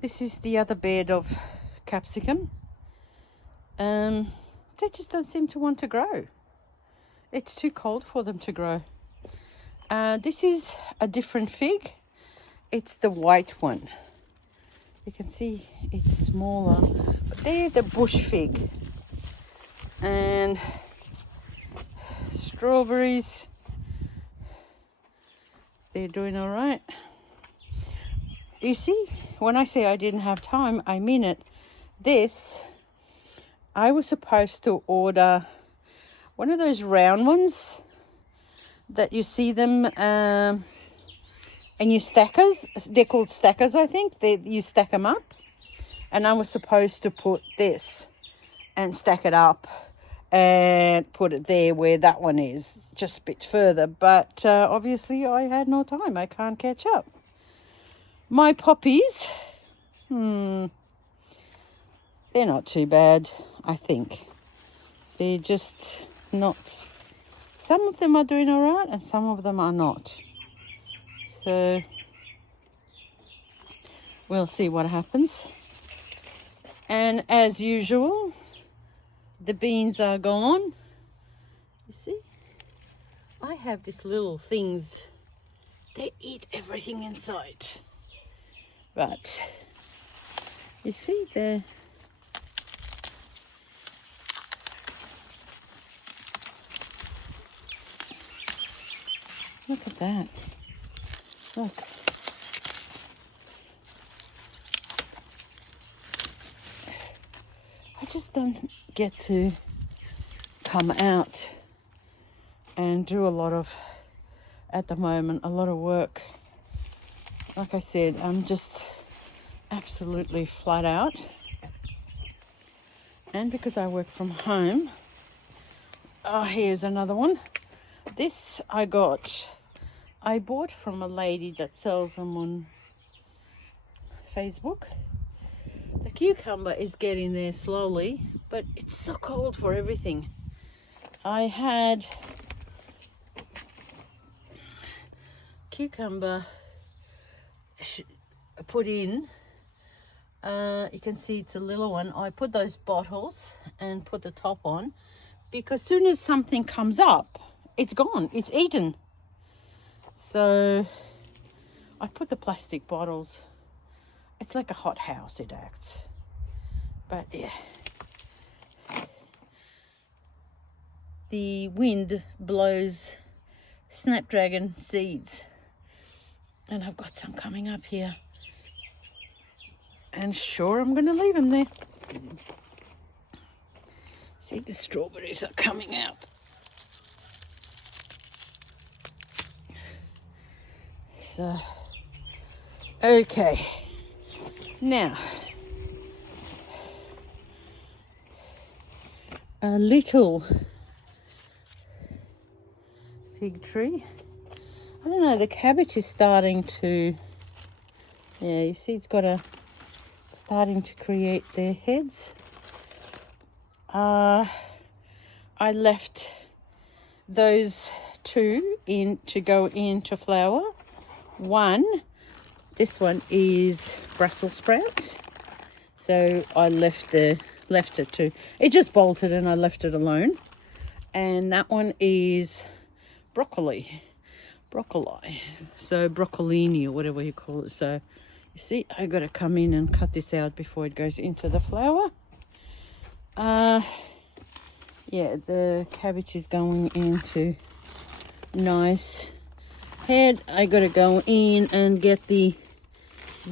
This is the other bed of capsicum. They just don't seem to want to grow. It's too cold for them to grow. This is a different fig. It's the white one. You can see it's smaller, but they're the bush fig. And strawberries, they're doing all right. You see, when I say I didn't have time, I mean it. This, I was supposed to order one of those round ones that you see them and you stackers. They're called stackers, I think. You stack them up. And I was supposed to put this and stack it up and put it there where that one is, just a bit further. But obviously I had no time. I can't catch up. My poppies, they're not too bad, I think. They're just not. Some of them are doing all right and some of them are not. So we'll see what happens. And as usual, the beans are gone. You see, I have these little things. They eat everything in sight. But you see there. Look at that. Look. I just don't get to come out and do a lot of, at the moment, a lot of work. Like I said, I'm just absolutely flat out. And because I work from home, here's another one. This I bought from a lady that sells them on Facebook. The cucumber is getting there slowly, but it's so cold for everything. I had cucumber put in. You can see it's a little one. I put those bottles and put the top on because as soon as something comes up, it's gone, it's eaten. So I put the plastic bottles. It's like a hot house, it acts. But yeah. The wind blows snapdragon seeds. And I've got some coming up here. And sure, I'm going to leave them there. See, the strawberries are coming out. So, okay. Now, a little fig tree. I don't know, the cabbage is starting to, yeah, you see it's got starting to create their heads. I left those two in to go into flower. This one is Brussels sprouts. So I left it to, it just bolted and I left it alone. And that one is broccoli. So broccolini or whatever you call it. So you see, I got to come in and cut this out before it goes into the flower. Yeah, the cabbage is going into nice head. I got to go in and get the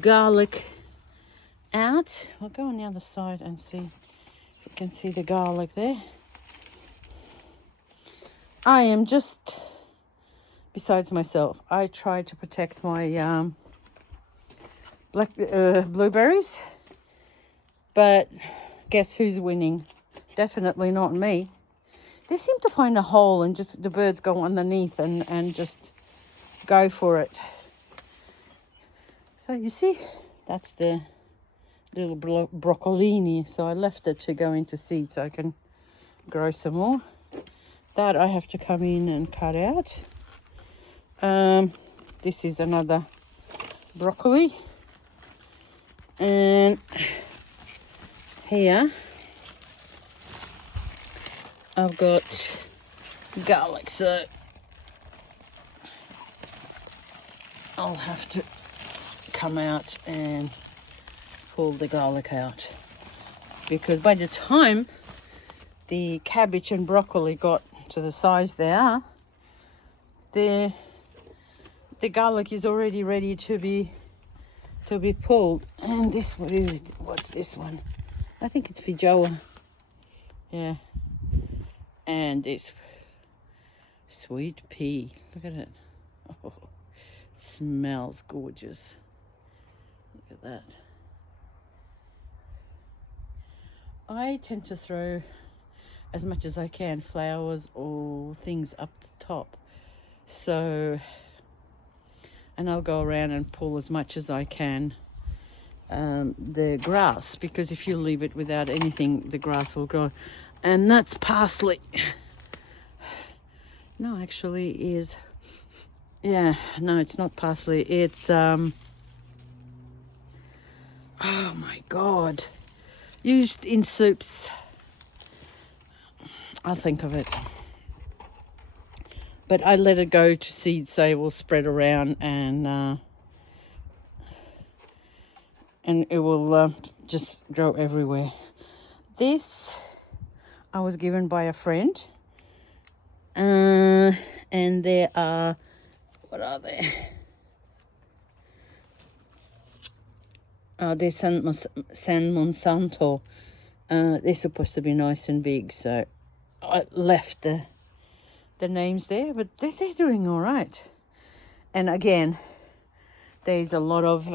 garlic out. I'll go on the other side and see if you can see the garlic there. I am just besides myself. I try to protect my blueberries, but guess who's winning? Definitely not me. They seem to find a hole and just the birds go underneath and just go for it. So you see, that's the little broccolini. So I left it to go into seed so I can grow some more. That I have to come in and cut out. This is another broccoli. And here I've got garlic, so I'll have to come out and pull the garlic out, because by the time the cabbage and broccoli got to the size they are, the garlic is already ready to be pulled. And this, what is it? What's this one? I think it's feijoa. Yeah. And it's sweet pea. Look at it. Oh, smells gorgeous. Look at that. I tend to throw as much as I can flowers or things up the top. So, and I'll go around and pull as much as I can the grass, because if you leave it without anything, the grass will grow. And that's parsley. No, actually is, yeah, no, it's not parsley. It's, oh my God, used in soups. I'll think of it. But I let it go to seed, so it will spread around, and it will just grow everywhere. This I was given by a friend, and there are, what are they? They're San Monsanto. They're supposed to be nice and big, so I left the names there, but they're doing all right. And again, there's a lot of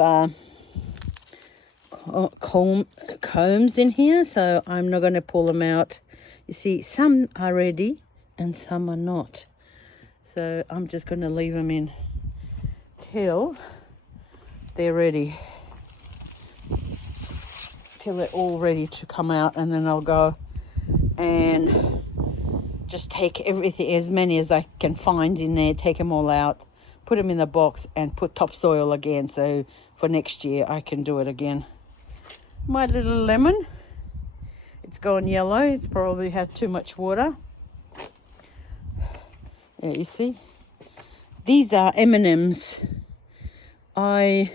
combs in here, so I'm not going to pull them out. You see, some are ready and some are not, so I'm just going to leave them in till they're ready, till they're all ready to come out, and then I'll go and just take everything, as many as I can find in there, take them all out, put them in the box, and put topsoil again, so for next year I can do it again. My little lemon, it's gone yellow. It's probably had too much water. Yeah, you see, these are M&Ms. I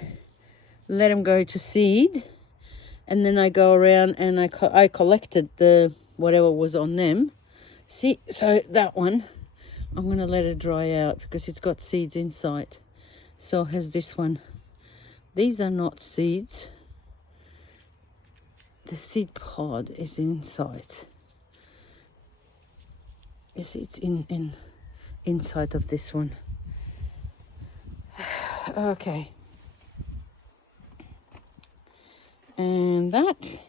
let them go to seed, and then I go around and I collected the whatever was on them. See, so that one, I'm going to let it dry out because it's got seeds inside. So has this one. These are not seeds. The seed pod is inside. You see, it's inside of this one. Okay. And that.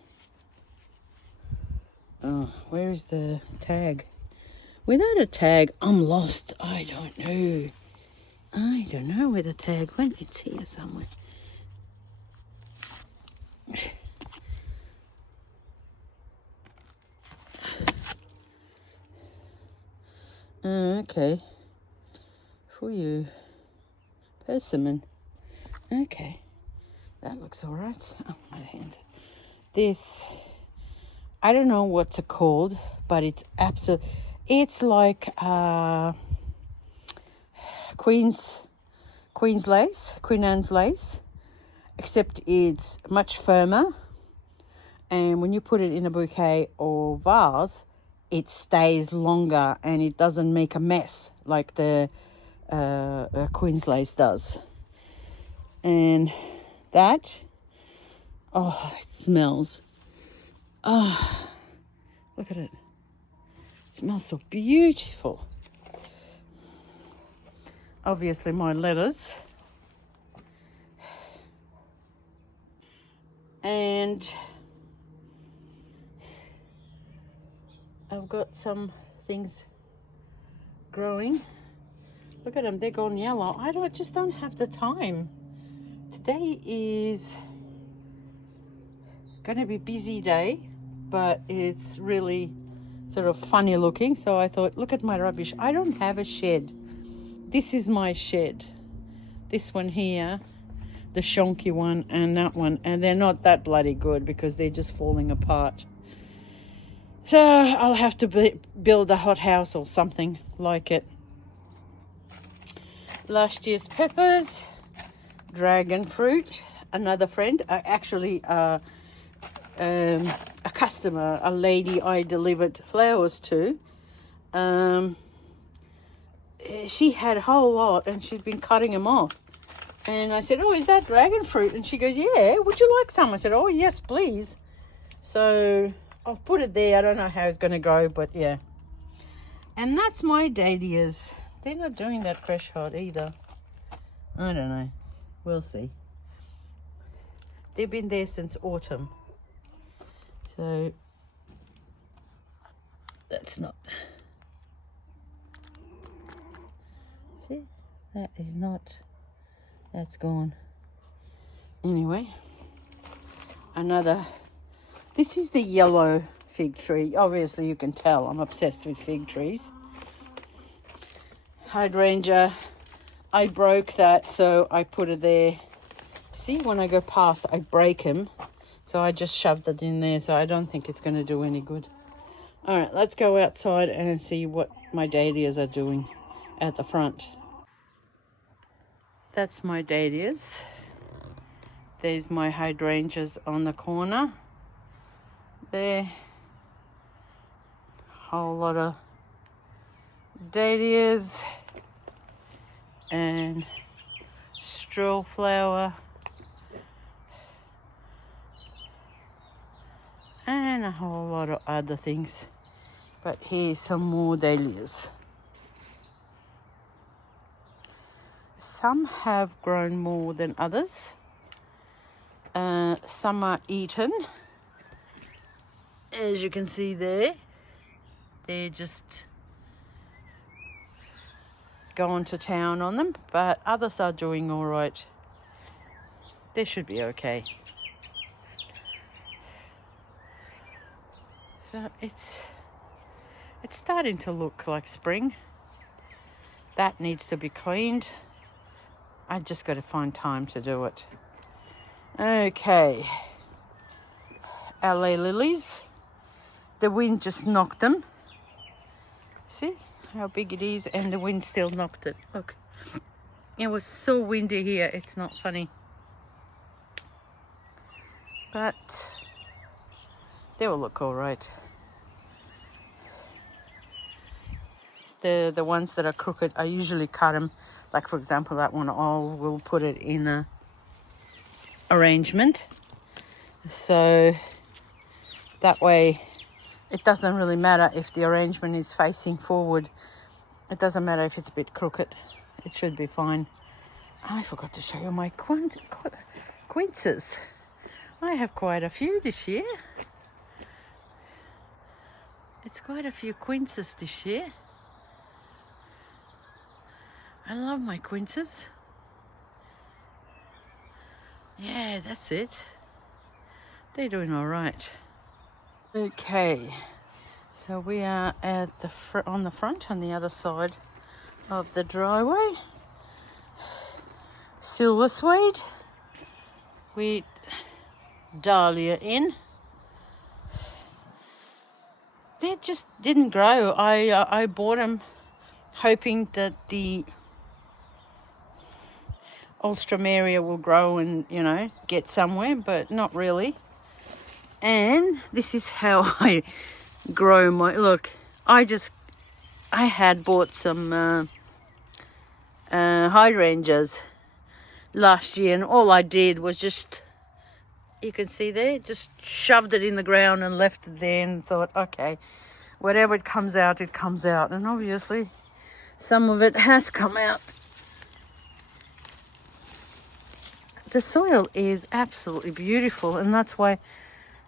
Oh, where is the tag? Without a tag, I'm lost. I don't know. I don't know where the tag went. It's here somewhere. Okay. For you. Persimmon. Okay. That looks alright. Oh, my hand. This, I don't know what's it called, but it's absolute. It's like Queen's lace, Queen Anne's lace, except it's much firmer. And when you put it in a bouquet or vase, it stays longer and it doesn't make a mess like the Queen's lace does. And that, oh, it smells. Oh, look at it. It smells so beautiful. Obviously my lettuce. And I've got some things growing. Look at them, they're gone yellow. I just don't have the time. Today is gonna be a busy day, but it's really sort of funny looking. So I thought, look at my rubbish. I don't have a shed. This is my shed. This one here. the shonky one and that one, and they're not that bloody good because they're just falling apart. So I'll have to build a hothouse or something like it. Last year's peppers, dragon fruit, another friend, actually a customer, a lady I delivered flowers to. She had a whole lot and she's been cutting them off. And I said, oh, is that dragon fruit? And she goes, yeah, would you like some? I said, oh, yes, please. So I've put it there. I don't know how it's going to go, but yeah. And that's my dahlias. They're not doing that fresh hot either. I don't know. We'll see. They've been there since autumn. So that's not... See? That is not... That's gone. Anyway. Another... This is the yellow fig tree. Obviously you can tell I'm obsessed with fig trees. Hydrangea. I broke that, so I put it there. See, when I go past, I break them. So I just shoved it in there, so I don't think it's going to do any good. All right, let's go outside and see what my dahlias are doing at the front. That's my dahlias. There's my hydrangeas on the corner. There. Whole lot of dahlias and straw flower and a whole lot of other things. But here's some more dahlias. Some have grown more than others. Some are eaten. As you can see there, they're just going to town on them, but others are doing all right. They should be okay. So it's starting to look like spring. That needs to be cleaned. I just got to find time to do it. Okay. LA lilies. The wind just knocked them. See how big it is, and the wind still knocked it. Look. It was so windy here, it's not funny. But they will look all right. The ones that are crooked, I usually cut them. Like for example, that one, I will put it in a arrangement. So that way it doesn't really matter if the arrangement is facing forward. It doesn't matter if it's a bit crooked. It should be fine. I forgot to show you my quinces. I have quite a few this year. It's quite a few quinces this year. I love my quinces. Yeah, that's it. They're doing all right. Okay, so we are at the on the front, on the other side of the driveway. Silver suede with dahlia in. They just didn't grow. I bought them hoping that the Alstroemeria will grow and, you know, get somewhere, but not really. And this is how I grow my... Look, I had bought some hydrangeas last year, and all I did was just, you can see there, just shoved it in the ground and left it there and thought, okay, whatever it comes out, it comes out. And obviously some of it has come out. The soil is absolutely beautiful, and that's why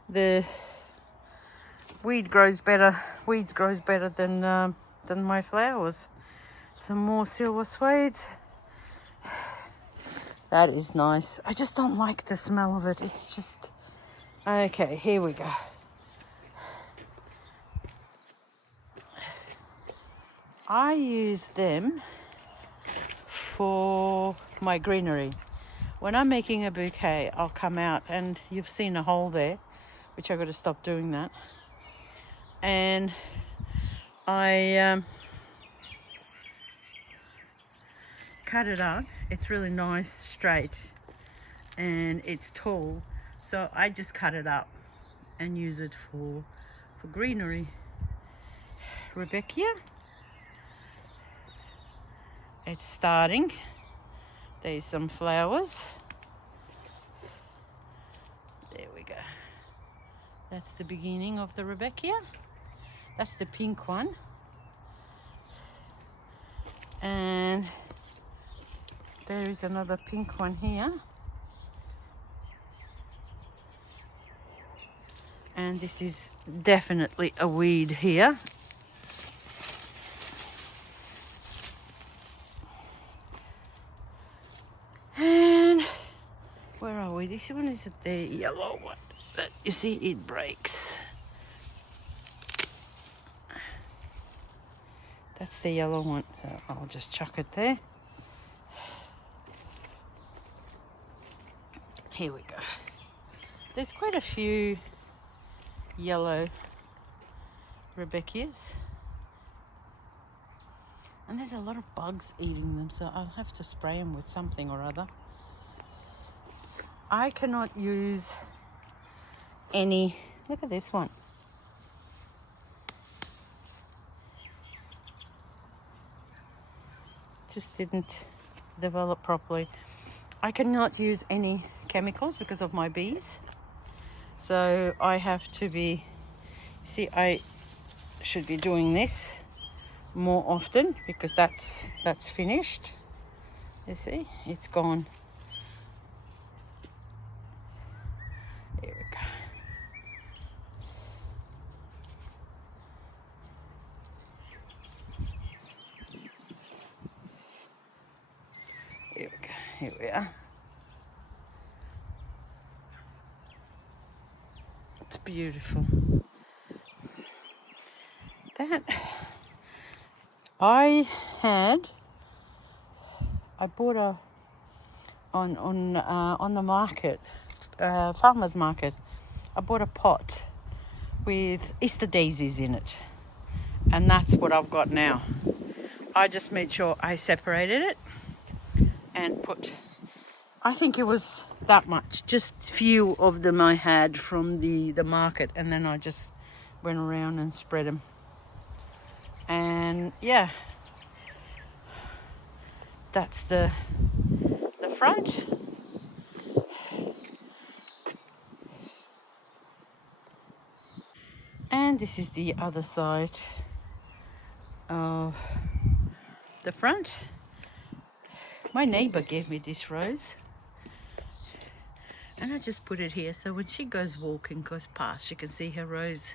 the weeds grows better than my flowers. Some more silver suede. That is nice. I just don't like the smell of it. It's just... Okay, here we go. I use them for my greenery. when I'm making a bouquet, I'll come out, and you've seen a hole there, which I've got to stop doing that. And I cut it up. It's really nice, straight, and it's tall. So I just cut it up and use it for greenery. Rebecca, it's starting. There's some flowers. There we go. That's the beginning of the Rebecca. That's the pink one. And there is another pink one here. And this is definitely a weed here. And where are we? This one is the yellow one. But you see, it breaks. That's the yellow one. So I'll just chuck it there. Here we go. There's quite a few yellow Rebecca's. And there's a lot of bugs eating them, so I'll have to spray them with something or other. I cannot use any... Look at this one. Just didn't develop properly. I cannot use any chemicals because of my bees. So I have to be... See, I should be doing this more often because that's finished. You see, it's gone. There we go. Here we go. Here we are. It's beautiful. That I bought a on the market, farmer's market. I bought a pot with Easter daisies in it, and that's what I've got now. I just made sure I separated it and put, I think it was that much, just few of them I had from the market, and then I just went around and spread them. And yeah, that's the front. And this is the other side of the front. My neighbor gave me this rose, and I just put it here so when she goes walking, goes past, she can see her rose.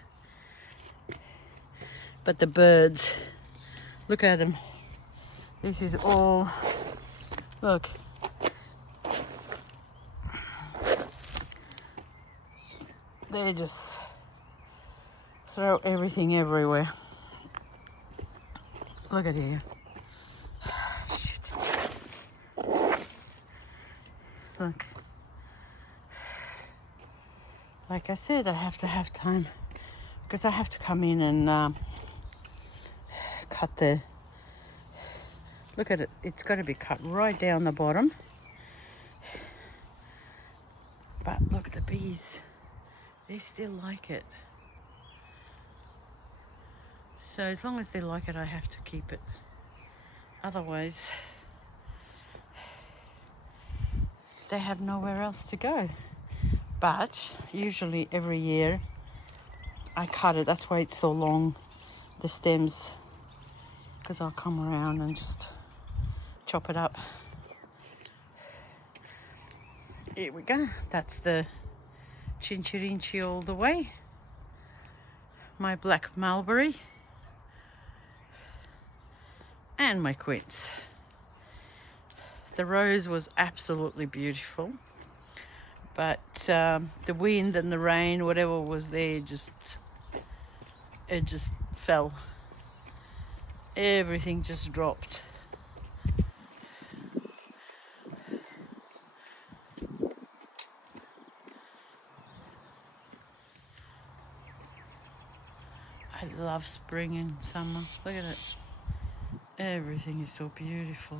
But the birds, look at them. This is all, look. They just throw everything everywhere. Look at here. Shit. Look. Like I said, I have to have time because I have to come in and cut the... Look at it. It's got to be cut right down the bottom. But look at the bees. They still like it. So as long as they like it, I have to keep it. Otherwise, they have nowhere else to go. But usually every year I cut it. That's why it's so long, the stems, because I'll come around and just chop it up. Here we go. That's the chinchirinchi all the way. My black mulberry. And my quince. The rose was absolutely beautiful. But the wind and the rain, whatever was there, it just fell. Everything just dropped. I love spring and summer. Look at it. Everything is so beautiful.